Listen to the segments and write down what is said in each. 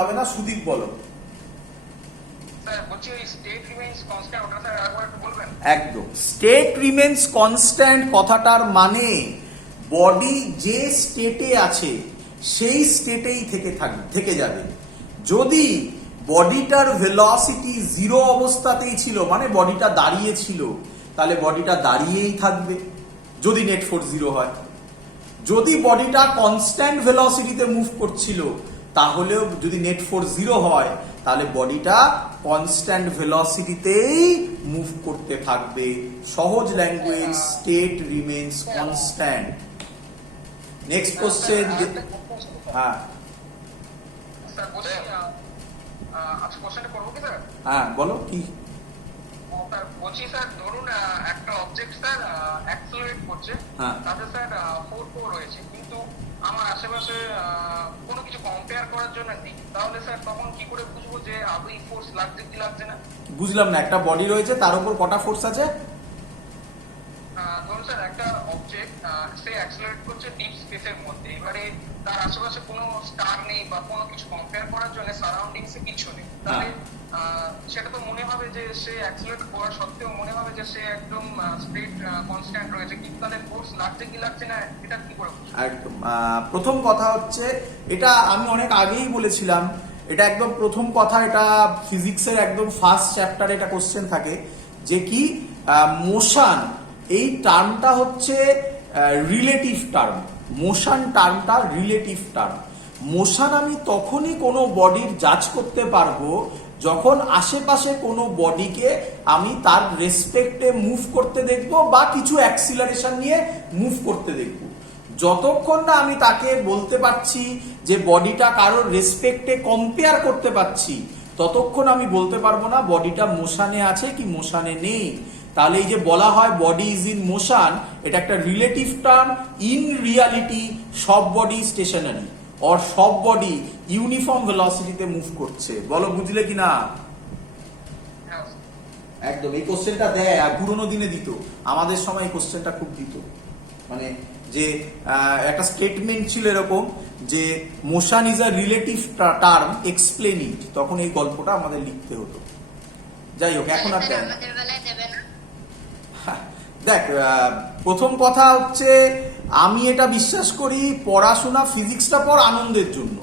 হবে না। সুদীপ বলো। একদম, স্টেট রিমেন্স কনস্ট্যান্ট কথাটার মানে বডি যে স্টেটে আছে সেই স্টেটেই থেকে যাবে। যদি বডিটার ভেলোসিটি জিরো অবস্থাতেই ছিল, মানে বডিটা দাঁড়িয়ে ছিল, তাহলে বডিটা দাঁড়িয়েই থাকবে যদি নেট ফোর্স জিরো হয়। যদি বডিটা কনস্ট্যান্ট ভেলোসিটিতে মুভ করছিল, তাহলেও যদি নেট ফোর্স জিরো হয়, তাহলে বডিটা কনস্ট্যান্ট ভেলোসিটিতেই মুভ করতে থাকবে। সহজ language, state remains constant. Next question. হ্যাঁ হ্যাঁ বলো কি বলছি স্যার, ধরুন একটা অবজেক্ট স্যার অ্যাক্সেলারেট করছে, তাতে স্যার 4 রয়েছে, কিন্তু আমার আশেপাশে কোনো কিছু কম্পেয়ার করার জন্য নেই, তাহলে স্যার তখন কি করে বুঝবো যে আদৌ ফোর্স লাগছে কি লাগছে না? বুঝলাম না, একটা বডি রয়েছে তার উপর কটা ফোর্স আছে? ধরুন স্যার একটা অবজেক্ট সে অ্যাক্সেলারেট করছে ডিপ স্পেসের মধ্যে, এবারে তার আশেপাশে কোনো স্টার নেই বা কোনো কিছু কম্পেয়ার করার জন্য সারাউন্ডিংসে কিছু নেই, তাহলে সেটা তো মনে হবে যে সে অ্যাক্সেলারেট করা সত্ত্বেও মনে হবে যে সে একদম স্ট্রেট কনস্ট্যান্ট রয়েছে, কিন্তু তাহলে ফোর্স লাগছে কি লাগছে না এটা কি করে বুঝবো? একদম, প্রথম কথা হচ্ছে, এটা আমি অনেক আগেই বলেছিলাম, এটা একদম প্রথম কথা, এটা ফিজিক্সের একদম ফার্স্ট চ্যাপ্টারে এটা কোশ্চেন থাকে যে কি মোশন, এই টার্মটা হচ্ছে রিলেটিভ টার্ম। মোশন টার্মটা রিলেটিভ টার্ম। মোশন আমি তখনই কোনো বডির জাজ করতে পারবো যখন আশেপাশে কোনো বডিকে আমি তার রেসপেক্টে মুভ করতে দেখবো বা কিছু অ্যাক্সিলারেশন নিয়ে মুভ করতে দেখবো। যতক্ষণ না আমি তাকে বলতে পারছি যে বডিটা কারোর রেসপেক্টে কম্পেয়ার করতে পারছি, ততক্ষণ আমি বলতে পারবো না বডিটা মোশনে আছে কি মোশনে নেই। তাহলে এই যে বলা হয় বডি ইজ ইন মোশন, এটা একটা রিলেটিভ টার্ম। ইন রিয়ালিটি সব বডি স্টেশনারি আর সব বডি ইউনিফর্ম ভেলোসিটিতে মুভ করছে। বলো বুঝলে কি না? একদম, এই কোশ্চেনটা দেয়, আর পুরোনো দিনে দিত, আমাদের সময় এই কোশ্চেনটা খুব দিত। মানে যে একটা স্টেটমেন্ট ছিল এরকম যে motion is a relative term, explain it, তখন এই গল্পটা আমাদের লিখতে হতো। যাই হোক, এখন আর দেখ, প্রথম কথা হচ্ছে আমি এটা বিশ্বাস করি পড়াশোনা ফিজিক্সটা পড় আনন্দের জন্য,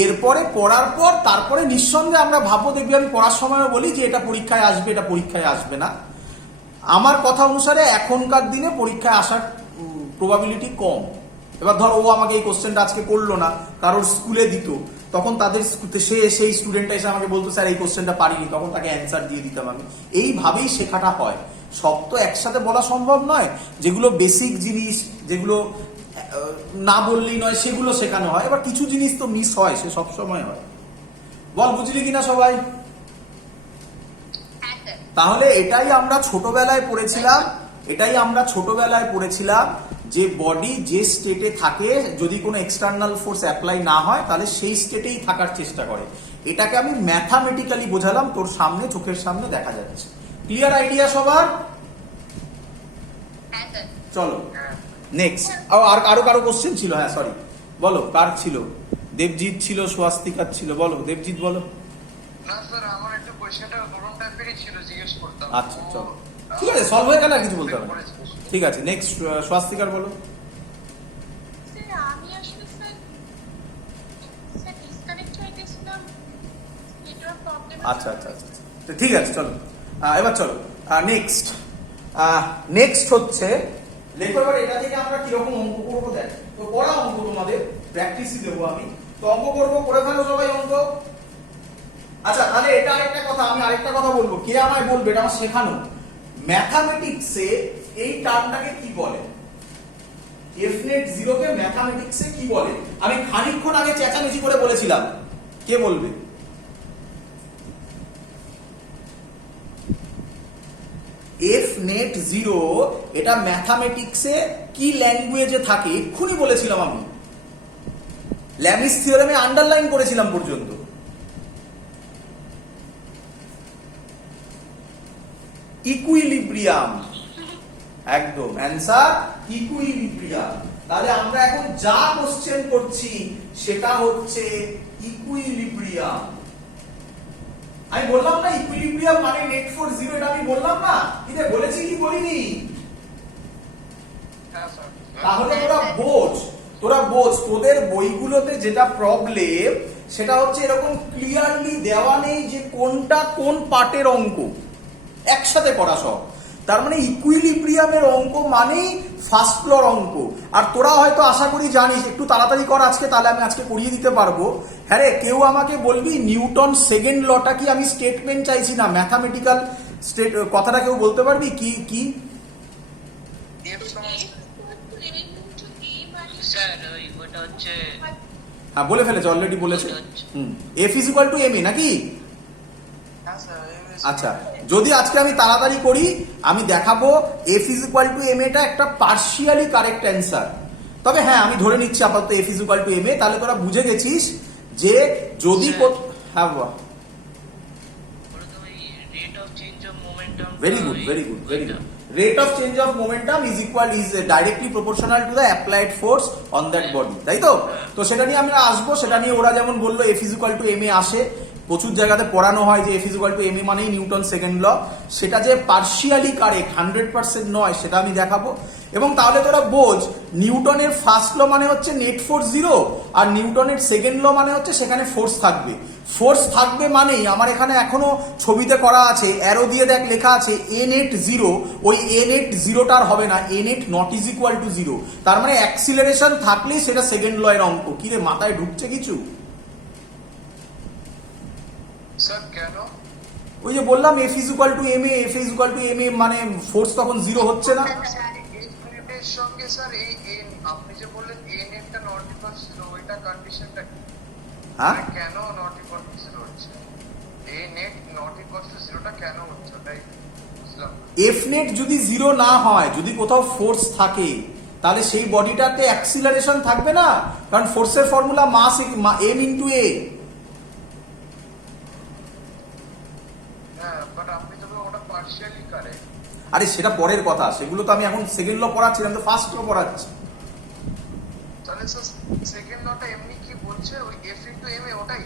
এরপরে পড়ার পর তারপরে নিঃসন্দেহে আমরা ভাববো, দেখবি আমি পড়ার সময়ও বলি যে এটা পরীক্ষায় আসবে, এটা পরীক্ষায় আসবে না। আমার কথা অনুসারে এখনকার দিনে পরীক্ষায় আসার প্রবাবিলিটি কম। এবার ধর ও আমাকে এই কোশ্চেনটা আজকে করলো না, কারোর স্কুলে দিত, তখন তাদের সেই স্টুডেন্টটা এসে আমাকে বলতো স্যার এই কোশ্চেনটা পারিনি, তখন তাকে অ্যান্সার দিয়ে দিতাম আমি। এইভাবেই শেখাটা হয়। সব তো একসাথে বলা সম্ভব নয়, যেগুলো বেসিক জিনিস, যেগুলো না বললেই নয়, সেগুলো শেখানো হয়। এবার কিছু জিনিস তো মিস হয়, সে সবসময় হয়। বল বুঝলি কিনা সবাই? তাহলে এটাই আমরা ছোটবেলায় পড়েছিলাম যে বডি যে স্টেটে থাকে, যদি কোনো এক্সটার্নাল ফোর্স অ্যাপ্লাই না হয় তাহলে সেই স্টেটেই থাকার চেষ্টা করে। এটাকে আমি ম্যাথামেটিক্যালি বোঝালাম, তোর সামনে, চোখের সামনে দেখা যাচ্ছে। ক্লিয়ার আইডিয়া সবার? চলো নেক্সট। আর কারো কোশ্চেন ছিল? হ্যাঁ সরি, বলো কার ছিল? দেবজিৎ ছিল, স্বাস্তিকার ছিল। বলো দেবজিৎ, বলো। না স্যার, আমার একটু কোশ্চেনটা নরম টাইপেরই ছিল, জিজ্ঞেস করতাম। আচ্ছা চলো, ঠিক আছে, সলভ হয়ে গেল, আর কিছু বলতে হবে না। ঠিক আছে, নেক্সট স্বাস্তিকার বলো। আচ্ছা আচ্ছা আচ্ছা, ঠিক আছে, চলো এবার চলো নেক্সট হচ্ছে, দেখো এবার এটা থেকে আমরা কিরকম অঙ্ক করবো। দেখ, তো পড়া অঙ্ক তোমাদের প্র্যাকটিসই দেবো আমি, তো অঙ্ক করবো, করে ফেলো সবাই অঙ্ক। আচ্ছা, তাহলে এটা আরেকটা কথা, আমি আরেকটা কথা বলবো, কে আমায় বলবে, এটা আমার শেখানো। ম্যাথামেটিক্সে এই টার্মটাকে কি বলে? এফ নেট জিরো কে ম্যাথামেটিক্সে কি বলে? আমি খানিকক্ষণ আগে চেঁচামেচি করে বলেছিলাম, কে বলবে? এফ নেট জিরো, এটা ম্যাথামেটিক্সে কি ল্যাঙ্গুয়েজে থাকে এক্ষুনি বলেছিলাম আমি, ল্যামিস থিওরেমে আন্ডারলাইন করেছিলাম পর্যন্ত। ইকুইলিব্রিয়াম, একদম অ্যান্সার ইকুইলিব্রিয়াম। আমি বললাম না ইকুইলিব্রিয়াম মানে নেট ফোর্স জিরো, এটা আমি বললাম না, এটা বলেছি কি বলিনি? হ্যাঁ স্যার। তাহলে তোরা বোঝ তোদের বইগুলোতে যেটা প্রবলেম সেটা হচ্ছে এরকম ক্লিয়ারলি দেওয়া নেই যে কোনটা কোন পার্টের অঙ্ক একসাথে করা সব। তার মানে ইকুইলিব্রিয়ামের অঙ্ক মানেই ফার্স্ট ফ্লোর অঙ্ক। আর তোরা হয়তো আশা করি জানিস, একটু তাড়াতাড়ি কর আজকে, তাহলে আমি আজকে করিয়ে দিতে পারবো। হ্যাঁ রে, কেউ আমাকে বলবি নিউটন সেকেন্ড লটা কি? আমি স্টেটমেন্ট চাইছি না, ম্যাথামেটিক্যাল কথাটা কেউ বলতে পারবি কি কি? স্যার ওটা হচ্ছে, হ্যাঁ বলে ফেলেছে, অলরেডি বলেছে। F is equal to M A নাকি? হ্যাঁ স্যার। আচ্ছা, যদি আজকে আমি তাড়াতাড়ি করি আমি দেখাবো F is equal to m এটা একটা পার্শিয়ালি কারেক্ট অ্যান্সার। তবে হ্যাঁ আমি ধরে নিচ্ছি আপাতত F is equal to M A. তাহলে তোরা বুঝে গেছিস যে যদি হ্যাঁ বাবা, rate of change of momentum. very good. Rate of change of momentum is directly proportional to the applied force on that body, তাই তো? তো সেটা নিয়ে আমরা আসবো, সেটা নিয়ে ওরা যেমন বললো F is equal to M A আসে, প্রচুর জায়গাতে পড়ানো হয় যে F is equal to M A মানেই নিউটন সেকেন্ড ল, সেটা যে পার্শিয়ালি কারেক্ট 100% নয় সেটা আমি দেখাবো। এবং তাহলে তোরা বোঝ নিউটনের ফার্স্ট ল মানে হচ্ছে নেট ফোর্স জিরো, আর নিউটনের সেকেন্ড ল মানে হচ্ছে সেখানে ফোর্স থাকবে। ফোর্স থাকবে মানেই আমার এখানে এখনো ছবিতে করা আছে, অ্যারো দিয়ে দেখ লেখা আছে এ নেট জিরো, ওই এ নেট জিরোটার হবে না, A net naught is equal to zero. তার মানে অ্যাক্সিলারেশন থাকলেই সেটা সেকেন্ড ল এর অঙ্ক। কি রে, মাথায় ঢুকছে কিছু? স্যার কেন? ওই যে বললাম F is equal to M A, F is equal to M A মানে ফোর্স তখন জিরো হচ্ছে না। এর সঙ্গে স্যার এই আপনি যে বললেন এ নেটটা নট ইকুয়াল জিরো, এটা কন্ডিশনটা কি? হ্যাঁ কেন নট ইকুয়াল টু জিরো হচ্ছে? এ নেট নট ইকুয়াল টু জিরোটা কেন হচ্ছে ওটাই বুঝলাম। এফ নেট যদি জিরো না হয়, যদি কোথাও ফোর্স থাকে, তাহলে সেই বডিটাতে অ্যাক্সিলারেশন থাকবে না, কারণ ফোর্সের ফর্মুলা মাস এম ইন্টু এ। হ্যাঁ বাট আপনি তো ওটা পার্শিয়ালি কারেক্ট। আরে সেটা পরের কথা, সেগুলো তো আমি এখন সেকেন্ড ল পড়াচ্ছিলাম, তো ফার্স্ট ল পড়াচ্ছি। তাহলে স্যার সেকেন্ড লটা এমনি কি বলছে ওই এফ ইনটু এম এ ওটাই?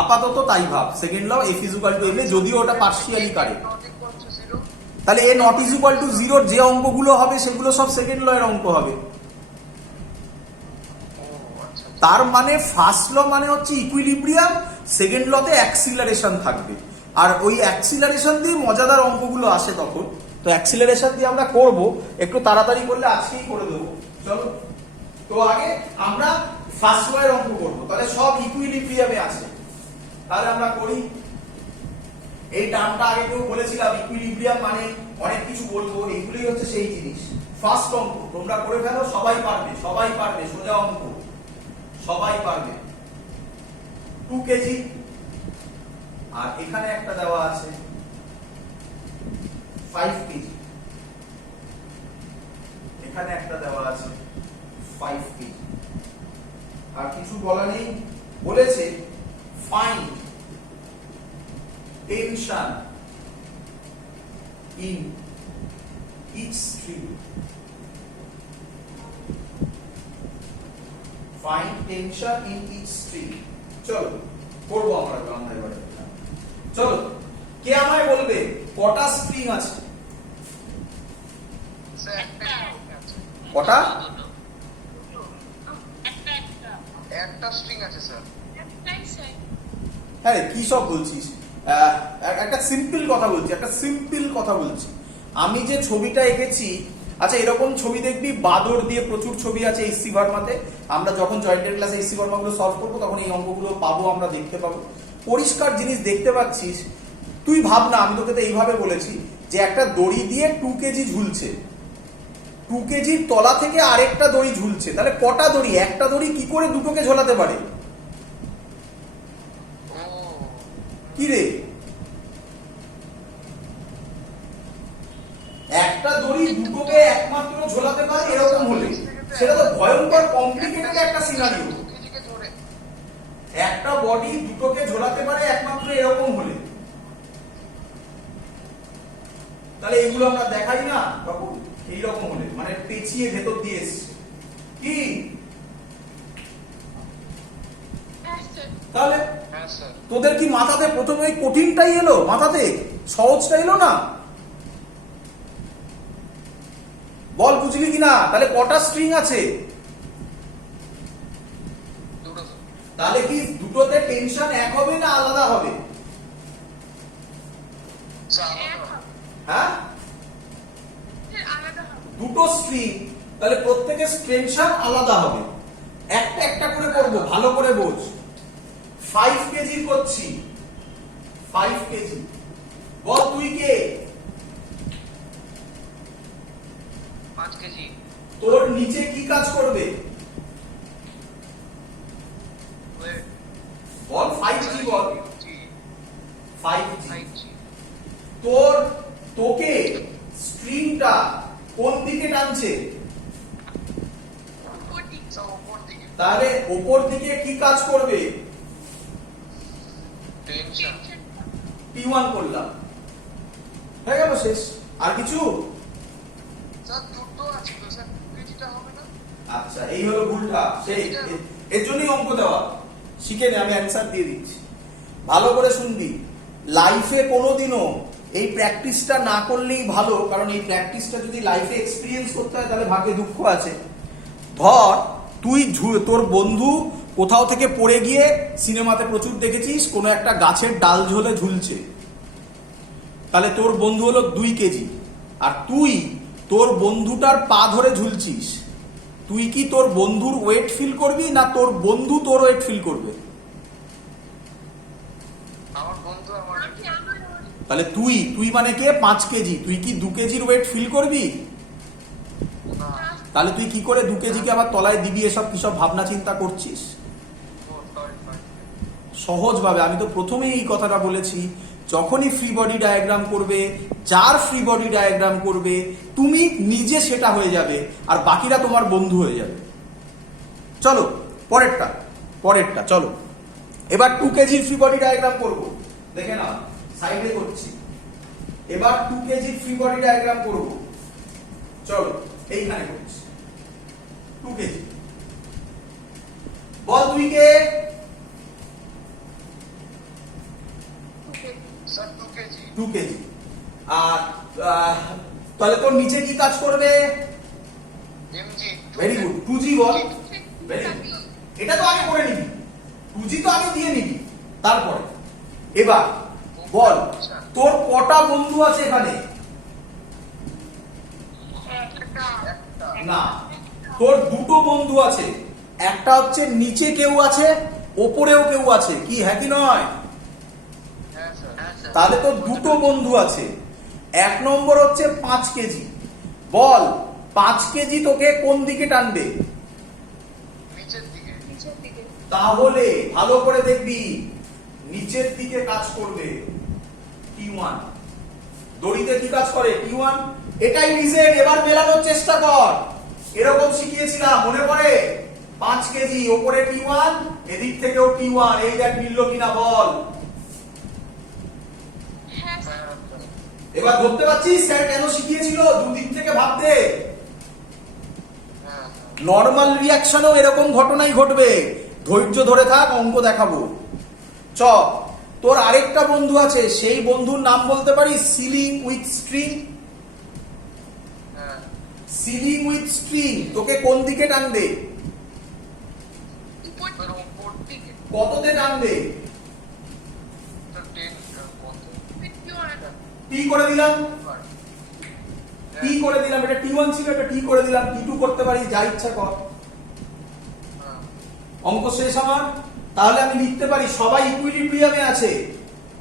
আপাতত তাই ভাব, second law F is equal to M A, যদিও ওটা partially correct. Not equal to zero, তাহলে A naught is equal to জিরোর যে অঙ্কগুলো হবে সেগুলো সব সেকেন্ড ল এর অঙ্ক হবে। ও আচ্ছা। তার মানে ফার্স্ট ল মানে হচ্ছে ইকুইলিব্রিয়াম, সেকেন্ড লতে অ্যাক্সিলারেশন থাকবে, আর ওই অ্যাক্সিলারেশন দিয়ে মজাদার অঙ্কগুলো আসে তখন। তো অ্যাক্সিলারেশন দিয়ে আমরা করব, একটু তাড়াতাড়ি করলে আজকেই করে দেবো। চলো, তো আগে আমরা ফার্স্ট ল এর অঙ্ক করবো, তাহলে সব ইকুইলিব্রিয়ামে আছে। তাহলে আমরা করি। এই টার্মটা আগে কেউ বলেছিলাম, ইকুইলিব্রিয়াম মানে অনেক কিছু বলবো, এইগুলোই হচ্ছে সেই জিনিস। ফার্স্ট অঙ্ক তোমরা করে ফেলো, সবাই পারবে, সোজা অঙ্ক, সবাই পারবে। 2 কেজি, আর এখানে একটা দেওয়া আছে 5 কেজি, এখানে একটা দেওয়া আছে 5 কেজি। আর কিছু বলা নেই, বলেছে find tension in each string, find tension in each string. চলো করবো আমরা এবারে। চলো, কে আমায় বলবে কটা স্ট্রিং আছে? স্যার একটা আছে, কটা? একটা স্ট্রিং আছে স্যার। হ্যাঁ কি সব বলছিস? একটা সিম্পল কথা বলছি। আমি যে ছবিটা এঁকেছি, আচ্ছা এরকম ছবি দেখবি বাদর দিয়ে প্রচুর ছবি আছে এইচসি ভার্মাতে। আমরা যখন জয়েন্টেড ক্লাসে এইচসি ভার্মাগুলো সলভ করবো তখন এই অঙ্কগুলো পাবো, আমরা দেখতে পাবো। পরিষ্কার জিনিস দেখতে পাচ্ছিস। তুই ভাব না, আমি তোকে তো এইভাবে বলেছি যে একটা দড়ি দিয়ে 2 কেজি ঝুলছে, 2 কেজির তলা থেকে আরেকটা দড়ি ঝুলছে, তাহলে কটা দড়ি? একটা দড়ি কি করে দুটোকে ঝোলাতে পারে? কি রে, একটা দড়ি দুটোকে একমাত্র ঝোলাতে পারে এরকম হলে সেটা তো ভয়ঙ্কর কমপ্লিকেটেড একটা সিনারিও। একটা বডি দুটোকে ঝোলাতে পারে একমাত্র এরকম হলে, তাহলে এগুলো আমরা দেখাই না তখন এইরকম হলে, মানে পেঁচিয়ে ভেতর দিয়ে এসছে। কি তাহলে হ্যাঁ স্যার তোদের কি মাথাতে প্রথমে ওই কঠিনটাই এলো, মাথাতে সহজটা এলো না? বল বুঝলি কিনা? তাহলে কটা স্ট্রিং আছে? দুটো স্যার তাহলে কি দুটোতে টেনশন এক হবে না আলাদা হবে? হ্যাঁ, দুটো স্ট্রিং, তাহলে প্রত্যেকের টেনশন আলাদা হবে। একটা একটা করে করব, ভালো করে বোঝ। 5 কেজি করছি, 5 কেজি। বল তুই কে? 5 কেজি তোর নিচে কি কাজ করবে? ওয়েট বল 5G, বল 5G। 5G তোকে স্ট্রিংটা কোন দিকে টানছে? স্যার উপর দিকে তাহলে উপর দিকে কি কাজ করবে? টেনশন T1 করলাম, হয়ে গেল, শেষ। আর কিছু? স্যার দুটো আছে তো স্যার কেজিটা হবে না আচ্ছা, এই হলো ভুলটা। সেই এর জন্যই অঙ্ক দেওয়া। শিখে নে, আমি অ্যান্সার দিয়ে দিচ্ছি, ভালো করে শুনবি। লাইফে কোনোদিনও এই প্র্যাকটিসটা না করলেই ভালো, কারণ এই প্র্যাকটিসটা যদি লাইফে এক্সপিরিয়েন্স করতে হয় তাহলে ভাগ্যে দুঃখ আছে। ধর তুই তোর বন্ধু কোথাও থেকে পড়ে গিয়ে, সিনেমাতে প্রচুর দেখেছিস, কোনো একটা গাছের ডাল ঝোলে ঝুলছে, তাহলে তোর বন্ধু হলো 2 কেজি, আর তুই তোর বন্ধুটার পা ধরে ঝুলছিস। তুই কি তোর বন্ধুর ওয়েট ফিল করবি না তোর বন্ধু তোর ওয়েট ফিল করবে? আমার বন্ধু আমার তাহলে তুই মানে কে? 5 কেজি, তুই কি 2 কেজির ওয়েট ফিল করবি? না তাহলে তুই কি করে 2 কেজিকে আবার তলায় দিবি? এসব কিসব ভাবনা চিন্তা করছিস? সরি সহজভাবে, আমি তো প্রথমেই এই কথাটা বলেছি, যখনই ফ্রি বডি ডায়াগ্রাম করবে, যার ফ্রি বডি ডায়াগ্রাম করবে, তুমি নিজে সেটা হয়ে যাবে, আর বাকিরা তোমার বন্ধু হয়ে যাবে। চলো পরেরটা চলো। এবার 2 কেজির ফ্রি বডি ডায়াগ্রাম করব, দেখে নাও, সাইডে করছি। এবার 2 কেজির ফ্রি বডি ডায়াগ্রাম করব, চলো এইখানে করছি। 2 কেজি, বল তুই কে? Sir 2 KG 2 KG. আর তাহলে তোর নিচে কি কাজ করবে? এমজি ভেরি গুড, 2G বল। ভেরি গুড, এটা তো আগে করে নিবি, 2G তো আগে দিয়ে নিবি, তারপরে এবার বল তোর কটা বন্ধু আছে এখানে? না, তোর দুটো বন্ধু আছে, একটা হচ্ছে নিচে কেউ আছে, ওপরেও কেউ আছে, কি হ্যাঁ কি নয়? হ্যাঁ স্যার হ্যাঁ স্যার তাহলে তো দুটো বন্ধু আছে। 1 নম্বর হচ্ছে 5 কেজি। বল 5 কেজি তোকে কোন দিকে টানবে? নিচের দিকে তাহলে ভালো করে দেখবি, নিচের দিকে কাজ করবে T1। দড়িতে কি কাজ করে? T1। এটাই রিজেন, এবার মেলানোর চেষ্টা কর। এরকম শিখিয়েছিলাম, মনে পড়ে? 5 কেজি, ওপরে T1, এদিক থেকেও T1, এই দেখ মিললো কিনা বল। হ্যাঁ স্যার এবার ধরতে পারছিস স্যার কেন শিখিয়েছিল? দুদিক থেকে ভাবতে। হ্যাঁ নর্মাল রিয়াকশনও এরকম ঘটনাই ঘটবে, ধৈর্য ধরে থাক, অঙ্ক দেখাবো। চ, তোর আরেকটা বন্ধু আছে, সেই বন্ধুর নাম বলতে পারিস? Ceiling with string. হ্যাঁ সিলিং উইথ স্ট্রিং তোকে কোন দিকে টানবে? স্যার উপর দিকে কততে টানবে? স্যার 10 কত টি করে দিলাম, হ্যাঁ টি করে দিলাম, এটা T1 ছিল, এটা টি করে দিলাম, T2 করতে পারিস, যা ইচ্ছা কর। হ্যাঁ অঙ্ক শেষ আমার। তাহলে আমি লিখতে পারি সবাই ইকুইলিব্রিয়ামে আছে,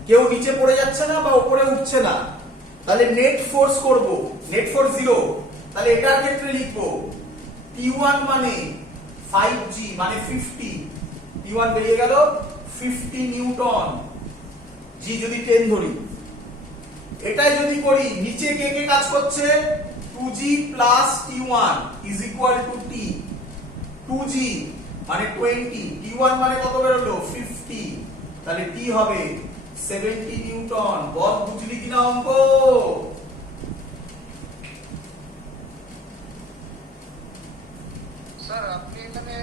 কেউ নিচে পড়ে যাচ্ছে না বা উপরে উঠছে না। তাহলে নেট ফোর্স করব, নেট ফোর্স 0। তাহলে এটার ক্ষেত্রে লিখবো T1 মানে 5G মানে 50, T1 বেরিয়ে গেল 50 নিউটন, G যদি 10 ধরি। এটাই যদি করি, নিচে কে কে কাজ করছে? 2G plus T1 is equal two T। 2G মানে 20, T1 মানে কত বেরোলো? 50, তাহলে T হবে 70 নিউটন। বল বুঝলি কিনা অঙ্ক? স্যার আপনি এখানে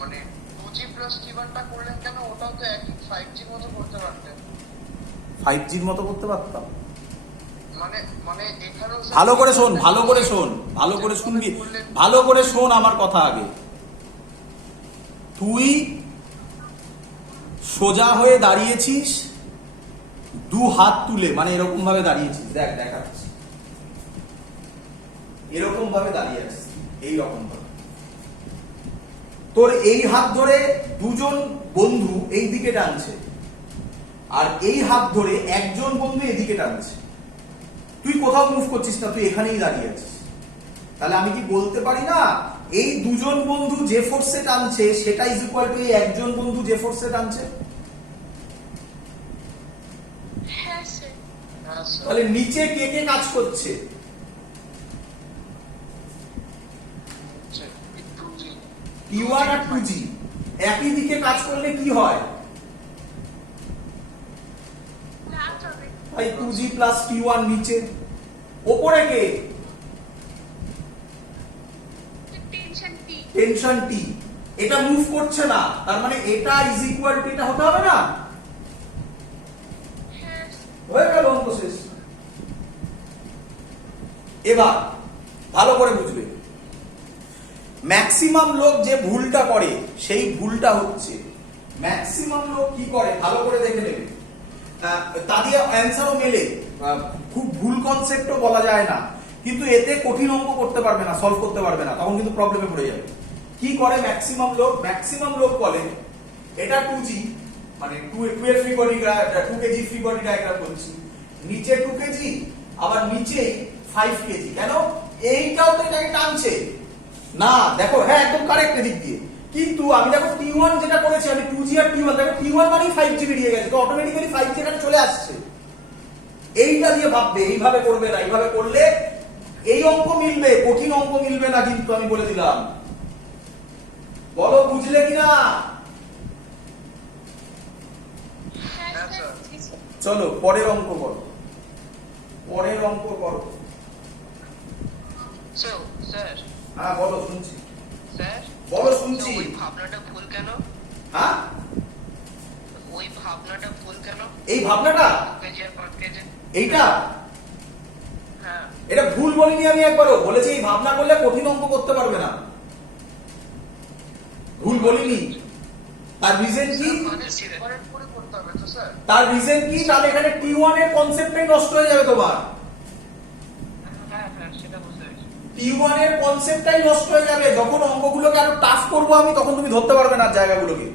মানে 2G প্লাস টি1টা করলেন কেন? ওটাও তো একই 5G মতো করতে পারতেন। 5Gর মতো করতে পারতাম। মানে মানে এখানেও ভালো করে শোন, ভালো করে শোন, ভালো করে শুনবি, ভালো করে শোন আমার কথা আগে। তুই সোজা হয়ে দাঁড়িয়েছিস, দু হাত তুলে, মানে এরকম ভাবে দাঁড়িয়েছিস, দেখ দেখাচ্ছি, এরকম ভাবে দাঁড়িয়ে আছিস, এইরকম ভাবে। তোর এই হাত ধরে দুজন বন্ধু এই দিকে টানছে, আর এই হাত ধরে একজন বন্ধু এদিকে টানছে। তুই কোথাও মুভ করছিস না, তুই এখানেই দাঁড়িয়ে আছিস। তাহলে আমি কি বলতে পারি না এই দুজন বন্ধু যে ফোর্সে টানছে সেটা ইজ ইকুয়াল টু এই একজন বন্ধু যে ফোর্সে টানছে? হ্যাঁ স্যার। তাহলে নিচে কে কে কাজ করছে? T1 আর 2G একই দিকে কাজ করলে কি হয়? ভাই 2G প্লাস T1 নিচে, ওপরে কে? Tension T। এটা মুভ করছে না, তার মানে এটা ইজ ইকুয়াল টু এটা হতে হবে না? হয়ে গেল, অঙ্ক শেষ। এবার ভালো করে বুঝবে, ম্যাক্সিমাম লোক যে ভুলটা করে সেই ভুলটা হচ্ছে, ম্যাক্সিমাম লোক কি করে ভালো করে দেখে নেবে, তা দিয়ে অ্যান্সারও মেলে, খুব ভুল কনসেপ্টও বলা যায় না, কিন্তু এতে কঠিন অঙ্ক করতে পারবে না, সলভ করতে পারবে না, তখন কিন্তু প্রবলেমে পড়ে যাবে। কি করে ম্যাক্সিমাম লোক? ম্যাক্সিমাম লোক বলে এটা 2G, মানে 2 এর free body 2 KG free body diagram বলছি, নিচে 2 কেজি, আবার নিচে 5 কেজি। কেন? এইটাও তো এটাকে টানছে না, দেখো, হ্যাঁ একদম কারেক্ট এদিক দিয়ে, কিন্তু আমি দেখো T1 যেটা করেছি, আমি 2G আর T1, দেখো T1 মানেই 5G বেরিয়ে গেছে, তো অটোমেটিক্যালি 5G এখানে চলে আসছে। এইটা দিয়ে ভাববে, এইভাবে করবে না, এইভাবে করলে এই অঙ্ক মিলবে, কঠিন অঙ্ক মিলবে না, কিন্তু আমি বলে দিলাম। বলো বুঝলে কিনা? চলো পরের অঙ্ক করো, পরের অঙ্ক করো। স্যার হ্যাঁ বলো, শুনছি। স্যার বলো, শুনছি। ওই ভাবনাটা ভুল কেন? হ্যাঁ, ওই ভাবনাটা ভুল কেন? এই ভাবনাটা, 2 কেজি আর 5 কেজি। এইটা হ্যাঁ এটা ভুল বলিনি আমি একবারও, বলেছি এই ভাবনা করলে কঠিন অঙ্ক করতে পারবে না, ভুল বলিনি। তার রিজন কি? মানে সেপারেট করে করতে হবে তো স্যার। তার রিজন কি? তাহলে এখানে T1 এর কনসেপ্টটাই নষ্ট হয়ে যাবে তোমার, হ্যাঁ হ্যাঁ সেটা বুঝতে পেরেছি। T1 এর কনসেপ্টটাই নষ্ট হয়ে যাবে। যখন অঙ্কগুলোকে আরো টাফ করবো আমি, তখন তুমি ধরতে পারবে না জায়গাগুলোকে।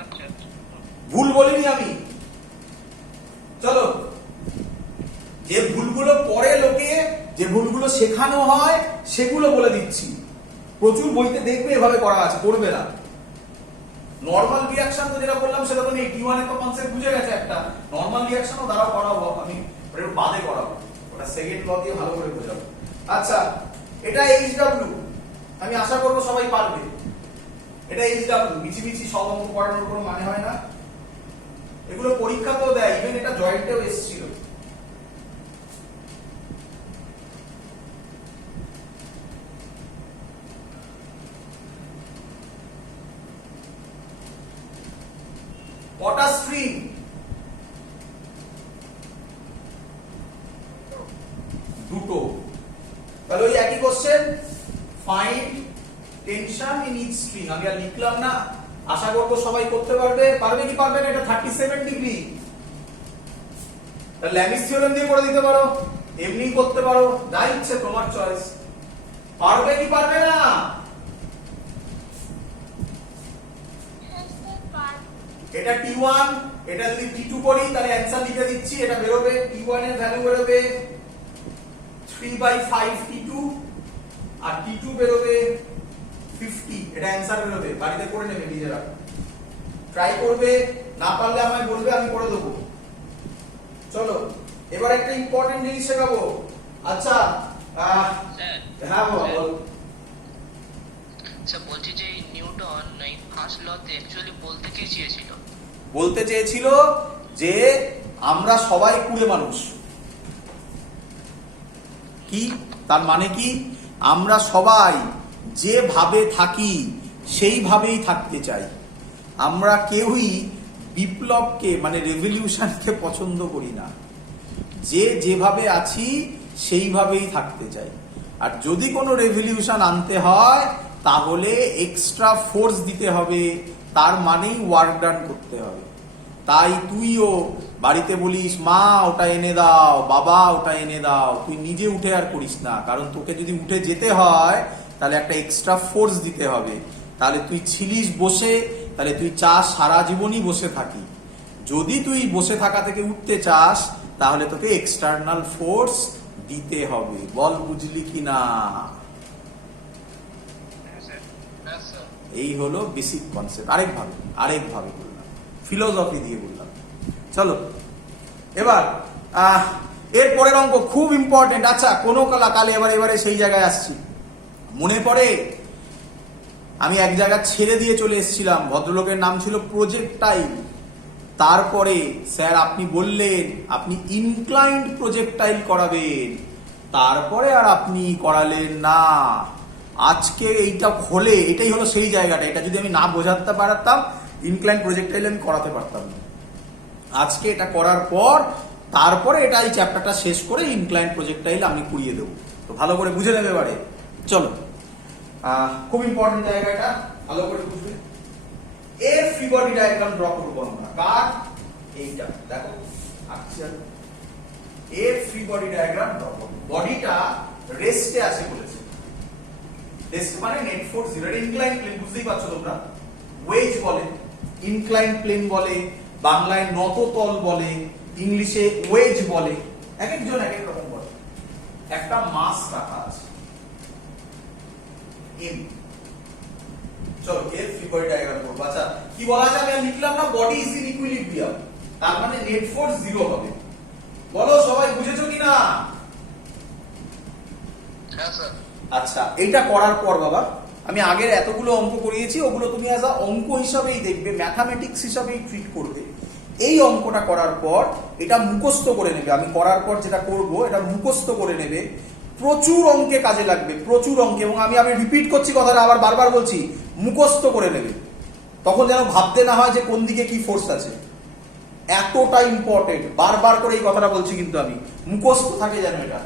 আচ্ছা আচ্ছা। ভুল বলিনি আমি। চলো, যে ভুলগুলো পরে লোকে, যে ভুলগুলো শেখানো হয় সেগুলো বলে দিচ্ছি। প্রচুর বইতে দেখবে এভাবে করা আছে, করবে না। নরমাল রিঅ্যাকশন তো যেটা বললাম সেটা তো নেই, T1 এর তো কনসেপ্ট বুঝে গেছে একটা। নরমাল রিঅ্যাকশনও দ্বারা করাবো আমি, ওটা বাদে করাবো, ওটা সেকেন্ড ল দিয়ে ভালো করে বোঝাবো। আচ্ছা, এটা HW, আমি আশা করবো সবাই পারবে। এটা HW, মিছিমিছি সব অঙ্ক পড়ানোর কোনো মানে হয় না, এগুলো পরীক্ষাতেও দেয়, ইভেন এটা জয়েন্টেও এসেছিল। কটা স্ট্রিং? দুটো। তাহলে ওই একই question, find tension in each string. আমি আর লিখলাম না, আশা করবো সবাই করতে পারবে। পারবে কি পারবে না? এটা 37 ডিগ্রি, ল্যামিস থিওরেম দিয়ে করে দিতে পারো, এমনি করতে পারো, যা ইচ্ছে তোমার চয়েস। পারবে কি পারবে না? এটা T1, এটা যদি T2 করি তাহলে অ্যান্সার লিখে দিচ্ছি, এটা বেরোবে, T1 এর ভ্যালু বেরোবে 3/5 T2, আর T2 বেরোবে 50, এটা অ্যান্সার বেরোবে। বাড়িতে করে নেবে নিজেরা, ট্রাই করবে, না পারলে আমায় বলবে, আমি করে দেবো। চলো, এবার একটা ইম্পর্টেন্ট জিনিস শেখাবো। আচ্ছা, হ্যাঁ বল। স্যার বলছি যে এই নিউটন এই ফার্স্ট লতে অ্যাকচুয়ালি বলতে কি চেয়েছিল? বলতে চেয়েছিল যে আমরা সবাই কুড়ে মানুষ। কি তার মানে? কি আমরা সবাই যেভাবে থাকি সেইভাবেই থাকতে চাই। আমরা কেউই বিপ্লবকে মানে রেভলিউশনকে পছন্দ করি না। যে যেভাবে আছি সেইভাবেই থাকতে চাই। আর যদি কোনো রেভলিউশন আনতে হয় তাহলে এক্সট্রা ফোর্স দিতে হবে, তার মানেই ওয়ার্ক ডান করতে হবে। তাই তুইও বাড়িতে বলিস মা ওটা এনে দাও, বাবা ওটা এনে দাও, তুই নিজে উঠে আর করিস না। কারণ তোকে যদি উঠে যেতে হয় তাহলে একটা এক্সট্রা ফোর্স দিতে হবে। তাহলে তুই ছিলিস বসে, তাহলে তুই চাস সারা জীবনই বসে থাকি। যদি তুই বসে থাকা থেকে উঠতে চাস তাহলে তোকে এক্সটার্নাল ফোর্স দিতে হবে। বল বুঝলি কি না? এই হলো বেসিক কনসেপ্ট। আরেকভাবে বললাম, ফিলোসফি দিয়ে বললাম। চলো এবার এর পরের অঙ্ক খুব ইম্পর্টেন্ট। আচ্ছা কোনো কালে এবারে সেই জায়গায় আসছি। মনে পড়ে আমি এক জায়গা ছেড়ে দিয়ে চলে এসেছিলাম, ভদ্রলোকের নাম ছিল প্রজেক্টাইল। তারপরে স্যার আপনি বললেন আপনি ইনক্লাইন্ড প্রজেক্টাইল করাবেন, তারপরে আর আপনি করালেন না। আজকে এইটা হলে এটাই হলো সেই জায়গাটা। এটা যদি আমি না বোঝাতে পারতাম ইনক্লাইন্ড প্রজেক্টাইল আমি করাতে পারতাম না। আজকে এটা করার পর তারপরে এটা এই চ্যাপ্টারটা শেষ করে ইনক্লাইন্ড প্রজেক্টাইল আমি করিয়ে দেবো। তো ভালো করে বুঝে নেবে এবারে। চলো খুব ইম্পর্টেন্ট জায়গা, এটা ভালো করে বুঝবে। এর ফ্রি বডি ডায়াগ্রাম ড্র করবো আমরা। কার? এইটা দেখো অ্যাকচুয়াল এর ফ্রি বডি ডায়াগ্রাম ড্র করব। বডিটা রেস্টে আছে বলেছে। রেস্ট মানে net force zero. Incline plane বুঝতেই পারছো তোমরা। ওয়েজ বলে, ইনক্লাইন প্লেন বলে, বাংলায় নততল বলে, ইংলিশে ওয়েজ বলে, এক একজন এক এক রকম বলে। একটা মাস রাখা আছে এম। চলো এর ফ্রি বডি ডায়াগ্রাম করব। আচ্ছা কি বলা যায়? আমি লিখলাম না বডি ইজ ইন ইকুইলিব্রিয়াম, তার মানে নেট ফোর্স জিরো হবে। বলো সবাই বুঝেছো কিনা? হ্যাঁ স্যার। আচ্ছা এটা করার পর বাবা আমি আগের এতগুলো অঙ্ক করিয়েছি, ওগুলো তুমি অ্যাজ আ অঙ্ক হিসাবেই দেখবে, ম্যাথামেটিক্স হিসাবেই ট্রিট করবে। এই অঙ্কটা করার পর এটা মুখস্থ করে নেবে। আমি করার পর যেটা করব এটা মুখস্থ করে নেবে। প্রচুর অঙ্কে কাজে লাগবে, প্রচুর অঙ্কে। এবং আমি রিপিট করছি কথাটা, আবার বারবার বলছি, মুখস্থ করে নেবে। তখন যেন ভাবতে না হয় যে কোন দিকে কি ফোর্স আছে। এতটা ইম্পর্টেন্ট, বারবার করে এই কথাটা বলছি কিন্তু আমি, মুখস্থ থাকে যেন এটা।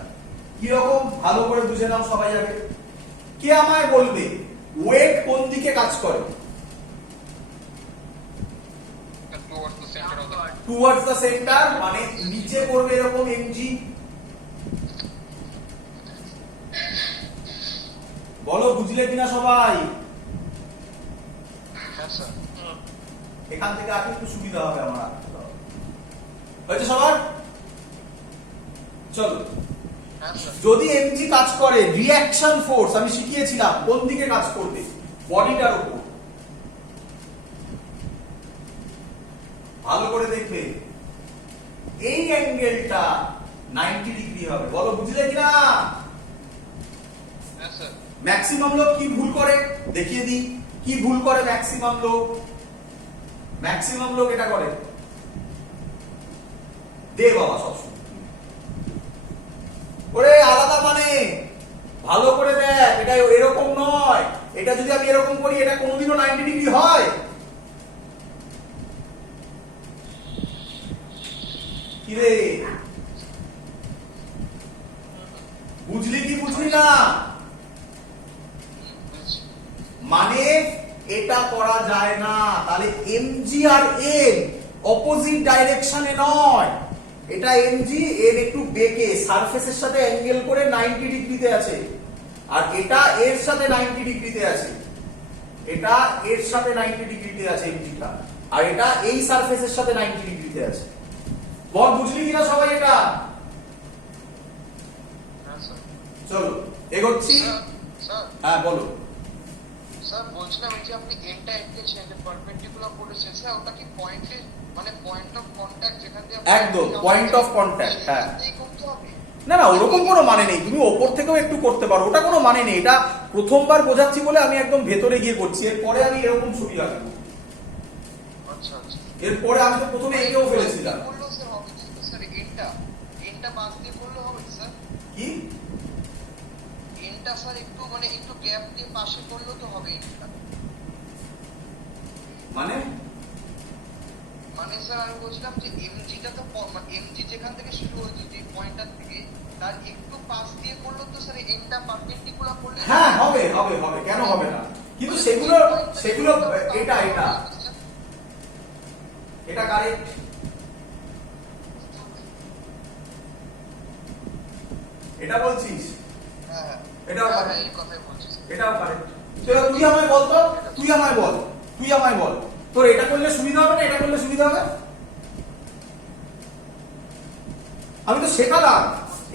কিরকম ভালো করে বুঝে নাও সবাই যাবে। কে আমায় বলবে ওয়েট কোন দিকে কাজ করে? টুয়ার্ডস দ্য সেন্টার, মানে নিচে পড়বে এরকম এমজি। বলো বুঝলে কিনা সবাই? হ্যাঁ স্যার। এখান থেকে আর একটু সুবিধা হবে আমার। হয়েছে সবার? চলো যদি এমজি কাজ করে, রিঅ্যাকশন ফোর্স আমি শিখিয়েছিলাম কোন দিকে কাজ করবে? বডিটার উপর। ভালো করে দেখবে এই অ্যাঙ্গেলটা 90 ডিগ্রি হবে। বলো বুঝলে কিনা? হ্যাঁ স্যার। ম্যাক্সিমাম লোক কি ভুল করে দেখিয়ে দিই। কি ভুল করে ম্যাক্সিমাম লোক? ম্যাক্সিমাম লোক এটা করে, দে বাবা সবসময় ওরে আলাদা, মানে ভালো করে দেখ, এটা এরকম নয়। এটা যদি আমি এরকম করি এটা কোনোদিনও 90 ডিগ্রি হয়? কি রে বুঝলি কি বুঝলি না? মানে এটা করা যায় না। তাহলে এমজি আর এন অপোজিট ডাইরেকশনে নয়। এটা এমজি, এর একটু বেঁকে সারফেসের সাথে অ্যাঙ্গেল করে 90 ডিগ্রিতে আছে, আর এটা এর সাথে 90 ডিগ্রিতে আছে। এটা এর সাথে 90 ডিগ্রিতে আছে এমজিটা, আর এটা এই সারফেসের সাথে 90 ডিগ্রিতে আছে। বল বুঝলি কিনা সবাই এটা? চলো এগোচ্ছি। হ্যাঁ বলো। স্যার বলছিলাম এই যে আপনি এন্ডটা এঁকেছেন যে পারপেন্ডিকুলার করেছেন স্যার, ওটা কি পয়েন্টে মানে পয়েন্ট অফ কন্টাক্ট যেখান দিয়ে একদম পয়েন্ট অফ কন্টাক্ট। হ্যাঁ করতে হবে? না ওরকম কোনো মানে নেই, তুমি ওপর থেকেও একটু করতে পারো, ওটা কোনো মানে নেই। এটা প্রথমবার বোঝাচ্ছি বলে আমি একদম ভেতরে গিয়ে করছি। এরপরে আমি এরকম ছবি আঁকবো। আচ্ছা আচ্ছা। এরপরে আমি তো প্রথমে এঁকেও ফেলেছিলাম। করলেও স্যার হবে কিন্তু স্যার এন্ডটা বাদ দিয়ে করলে হবে স্যার? কি এন্ডটা স্যার একটু মানে একটু গ্যাপ দিয়ে পাশে করলেও তো হবে এন্ডটা। মানে মানে স্যার আমি বলছিলাম যে এমজিটা তো এমজি যেখান থেকে শুরু হয়েছে যে পয়েন্টার থেকে তার একটু পাশ দিয়ে করলো তো স্যার এন্ডটা পারপেন্ডিকুলার করলে হ্যাঁ হবে হবে হবে, কেন হবে না, কিন্তু সেগুলো সেগুলো এটা এটা এটা কারেক্ট। এটা বলছিস, হ্যাঁ এটাও হ্যাঁ, কারেক্ট, এই কথাই বলছি স্যার। এটাও কারেক্ট। তুই আমায় বল তো, তুই আমায় বল, তুই আমায় বল, তোর এটা করলে সুবিধা হবে না এটা করলে সুবিধা হবে? আমি তো শেখালাম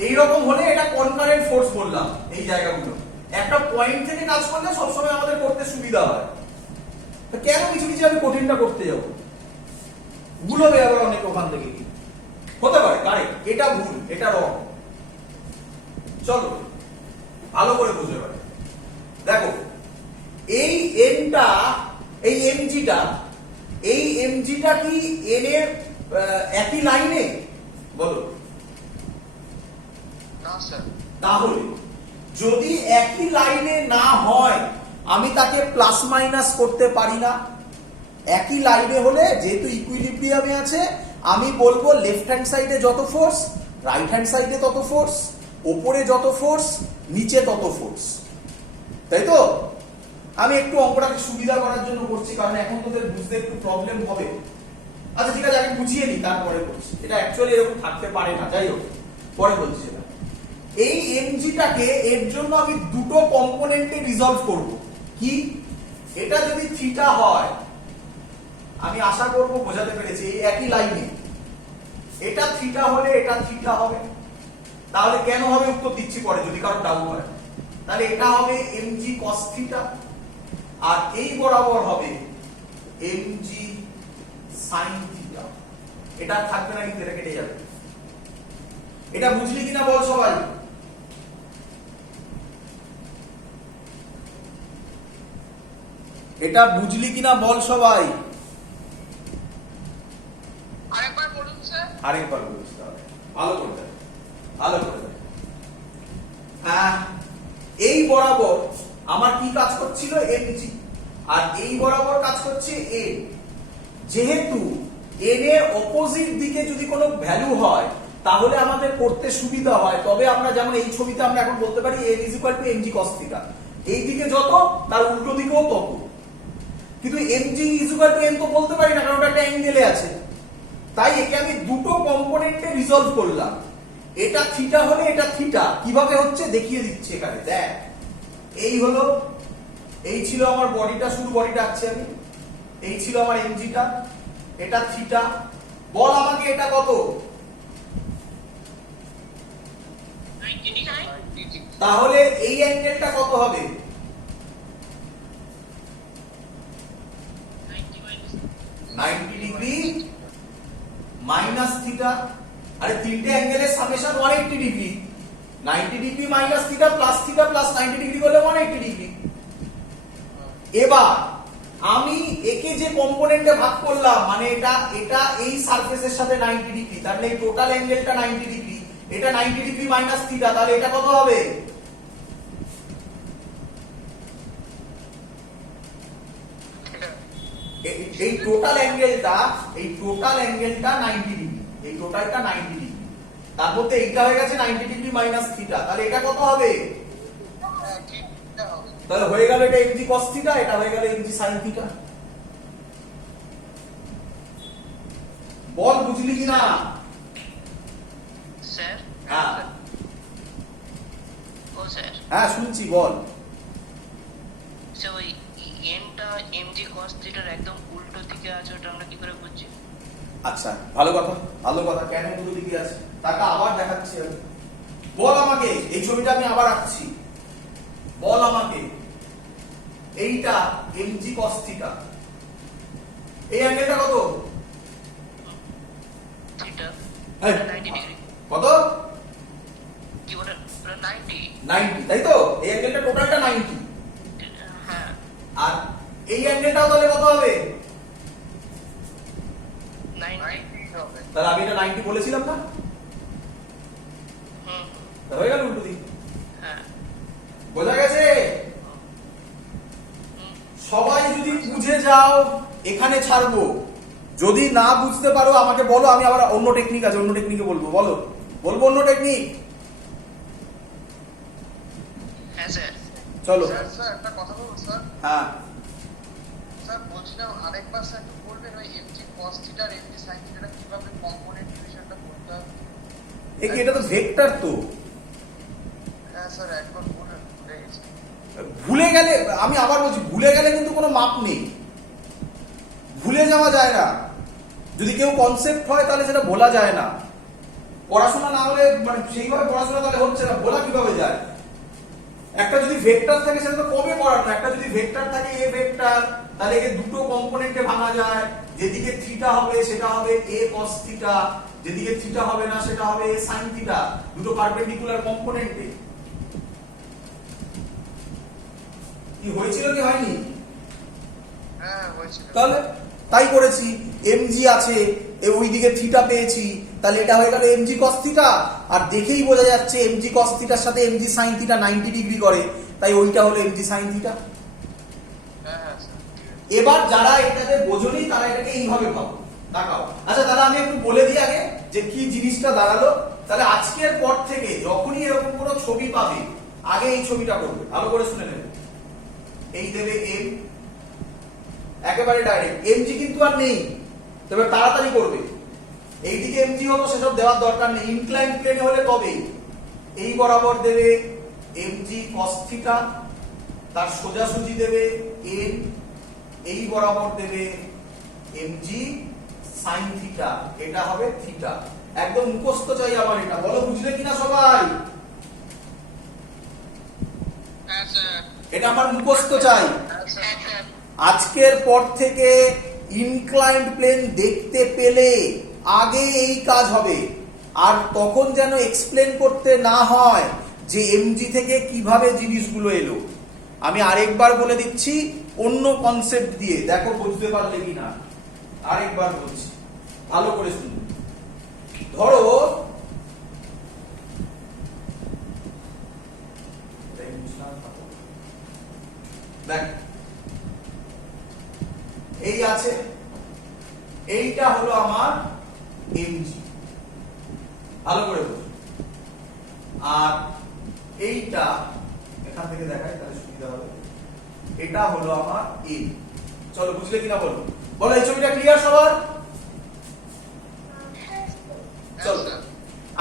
এইরকম হলে এটা কনকারেন্ট ফোর্স বললাম। এই জায়গাগুলো একটা পয়েন্ট থেকে কাজ করলে সবসময় আমাদের করতে সুবিধা হয়। তা কেন কিছু কিছু আমি কঠিনটা করতে যাবো? ভুল হবে আবার অনেক ওখান থেকে, কি হতে পারে কারেক্ট, এটা ভুল এটা রং। চলো ভালো করে বুঝতে পারে। দেখো এই এনটা, এই এমজিটা, এই এমজিটা কি এন এর একই লাইনে? বলো। না স্যার তাহলে যদি একই লাইনে না হয় আমি তাকে প্লাস মাইনাস করতে পারি না। একই লাইনে হলে যেহেতু ইকুইলিব্রিয়ামে আছে আমি বলবো লেফট হ্যান্ড সাইডে যত ফোর্স, রাইট হ্যান্ড সাইডে তত ফোর্স, ওপরে যত ফোর্স, নিচে তত ফোর্স, তাই তো? আমি একটু অঙ্কটাকে সুবিধা করার জন্য করছি, কারণ এখন তোদের বুঝতে একটু প্রবলেম হবে। আচ্ছা ঠিক আছে, আমি বুঝিয়ে নিই তারপরে করছি। এটা অ্যাকচুয়ালি এরকম থাকতে পারে না, যাই হোক পরে বলছি। এটা এই এমজিটাকে এর জন্য আমি দুটো কম্পোনেন্টে রিজলভ করব। কি? এটা যদি থিটা হয়, আমি আশা করব বোঝাতে পেরেছি, এই একই লাইনে এটা থিটা হলে এটা থিটা হবে। তাহলে কেন হবে উত্তর দিচ্ছি পরে, যদি কারো ডাউট হয়। তাহলে এটা হবে এমজি কস থিটা, আর এই বরাবর হবে এমজি সাইন থিটা। এটা থাকবে না, কিন্তু এটা কেটে যাবে। এটা বুঝলি কিনা বল সবাই? এটা বুঝলি কিনা বল সবাই? আরেকবার বলুন স্যার। আরেকবার বুঝতে হবে, ভালো করে দেখ, ভালো করে দেখ। হ্যাঁ, এই বরাবর আমার কি কাজ করছিল? এমজি। আর এই বরাবর কাজ করছে এন। যেহেতু এন এর অপোজিট দিকে যদি কোনো ভ্যালু হয় তাহলে আমাদের করতে সুবিধা হয়। তবে আমরা যেমন এই ছবিতে আমরা এখন বলতে পারি n = mg cos θ। এই দিকে যত তার উল্টো দিকেও তত। কিন্তু mg = n তো বলতে পারি না, কারণ ওটা একটা অ্যাঙ্গেলে আছে। তাই একে আমি দুটো কম্পোনেন্টে রিজলভ করলাম। এটা থিটা হলে এটা থিটা। কিভাবে হচ্ছে দেখিয়ে দিচ্ছি এখানে, দেখ। এই হলো, এই ছিল আমার বডিটা, শুধু বডিটা আঁকছি আমি। এই ছিল আমার mgটা, এটা থিটা। বল আমাকে এটা কত? তাহলে এই অ্যাঙ্গেলটা কত হবে? 90 ডিগ্রি মাইনাস থিটা। আরে তিনটে অ্যাঙ্গেলের summation 180 degree. 90 degree minus theta plus theta plus 90 degree করলে 180 ডিগ্রি। এবার আমি একে যে কম্পোনেন্টে ভাগ করলাম, মানে এটা এটা এই সারফেসের সাথে 90 ডিগ্রি, তাহলে এই টোটাল অ্যাঙ্গেলটা 90 ডিগ্রি। এটা 90 ডিগ্রি মাইনাস থিটা, তাহলে এটা কত হবে? এই টোটাল অ্যাঙ্গেলটা, এই টোটাল অ্যাঙ্গেলটা 90 ডিগ্রি, এই টোটালটা 90 ডিগ্রি। তার মধ্যে এইটা হয়ে গেছে 90 ডিগ্রি মাইনাস থিটা, তাহলে এটা কত হবে? হ্যাঁ ঠিকটা হবে তাহলে হয়ে গেল এটা mg cos θ, এটা হয়ে গেল mg sin θ। বল বুঝলি কিনা? স্যার হ্যাঁ ও স্যার হ্যাঁ শুনছি, বল। স্যার ওই এনটা এমজি কস থিটার একদম উল্টো দিকে আছে, ওটা আমরা কি করে বুঝছি? আচ্ছা ভালো কথা, ভালো কথা। কেন উল্টো দিকে আছে তাকে আবার দেখাচ্ছি আমি। বল আমাকে, এই ছবিটা আমি আবার আঁকছি। বল আমাকে, এইটা mg cos θ, এই অ্যাঙ্গেলটা কত? থিটা এই, 90 ডিগ্রি। কত? কি ওটা 90? 90, তাই তো? এই অ্যাঙ্গেলটা টোটালটা 90। হ্যাঁ। আর এই অ্যাঙ্গেলটাও তাহলে কত হবে? 90 হবে তাহলে আমি এটা 90 বলেছিলাম না? হুম তা হয়ে গেল উল্টো দিক। হ্যাঁ বোঝা গেছে? হুম সবাই যদি বুঝে যাও এখানে ছাড়বো, যদি না বুঝতে পারো আমাকে বলো, আমি আবার অন্য টেকনিক আছে, অন্য টেকনিকে বলবো। বলবো অন্য টেকনিক? হ্যাঁ স্যার। চলো। স্যার একটা কথা বলবো স্যার। হ্যাঁ স্যার বলছিলাম আরেকবার স্যার একটু বলবেন ওই এমজি কস থিটা আর এমজি সাইন থিটাটা কিভাবে কম্পোনেন্ট ডিভিশনটা করতে হবে? এটা তো ভেক্টর তো। হ্যাঁ স্যার একবার বলুন, ভুলে গেছি। ভুলে গেলে, আমি আবার বলছি, ভুলে গেলে কিন্তু কোনো মাপ নেই, ভুলে যাওয়া যায় না। যদি কেউ কনসেপ্ট হয় তাহলে সেটা বলা যায় না। পড়াশোনা না হলে, মানে সেইভাবে পড়াশোনা তাহলে হচ্ছে না, বলা কিভাবে যায়? একটা যদি ভেক্টর থাকে সেটা তো কবে পড়ানো, একটা যদি ভেক্টর থাকে এ ভেক্টর, তাহলে একে দুটো কম্পোনেন্টে ভাঙা যায়। যেদিকে থিটা হবে সেটা হবে এ কস থিটা, যেদিকে থিটা হবে না সেটা হবে এ সাইন থিটা, দুটো পারপেন্ডিকুলার কম্পোনেন্টে। কি হয়েছিল কি হয়নি? হ্যাঁ হয়েছিল। তাহলে তাই করেছি। এমজি আছে, ওইদিকে থিটা পেয়েছি, তাহলে এটা হয়ে গেল এমজি কস থিটা। আর দেখেই বোঝা যাচ্ছে এমজি কস থিটার সাথে এমজি সাইন থিটা 90 ডিগ্রি করে, তাই ওইটা হলো এমজি সাইন থিটা। হ্যাঁ হ্যাঁ স্যার। এবার যারা এটাকে বোঝনি তারা এটাকে এইভাবে ভাবো, দেখাও। আচ্ছা দাদা আমি একটু বলে দিই আগে যে কি জিনিসটা দাঁড়ালো। তাহলে আজকের পর থেকে যখনই এরকম কোনো ছবি পাবে, আগে এই ছবিটা করবে, ভালো করে শুনে নেবে। এই দেবে এম, একেবারে ডাইরেক্ট। এমজি কিন্তু আর নেই, তবে তাড়াতাড়ি করবে। এইদিকে এমজি হতো সেসব দেওয়ার দরকার নেই, ইনক্লাইন্ড প্লেনে হলে তবেই। এই বরাবর দেবে এমজি কস থিটা, তার সোজাসুজি দেবে এম, এই বরাবর দেবে এমজি সাইন থিটা, এটা হবে থিটা। একদম মুখস্থ চাই আমার এটা, বলো বুঝলে কিনা সবাই? হ্যাঁ স্যার। এটা আমার মুখস্থ চাই। হ্যাঁ স্যার। আজকের পর থেকে ইনক্লাইন্ড প্লেন দেখতে পেলে আগে এই কাজ হবে। আর তখন যেন এক্সপ্লেন করতে না হয় যে এমজি থেকে কিভাবে জিনিসগুলো এলো। আমি আরেকবার বলে দিচ্ছি অন্য কনসেপ্ট দিয়ে, দেখো বুঝতে পারলে কিনা। আরেকবার বলছি, ভালো করে শুনুন। ধরো দেখ, এই আছে, এইটা হলো আমার এমজি, ভালো করে বুঝুন। আর এইটা এখান থেকে দেখাই তাহলে সুবিধা হবে, এটা হলো আমার এ। চলো বুঝলে কিনা বলো, বলো এই ছবিটা ক্লিয়ার সবার? চলো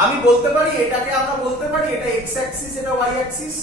আমি বলতে পারি, এটাকে আমরা বলতে পারি এটা এক্স অ্যাক্সিস, এটা ওয়াই অ্যাক্সিস।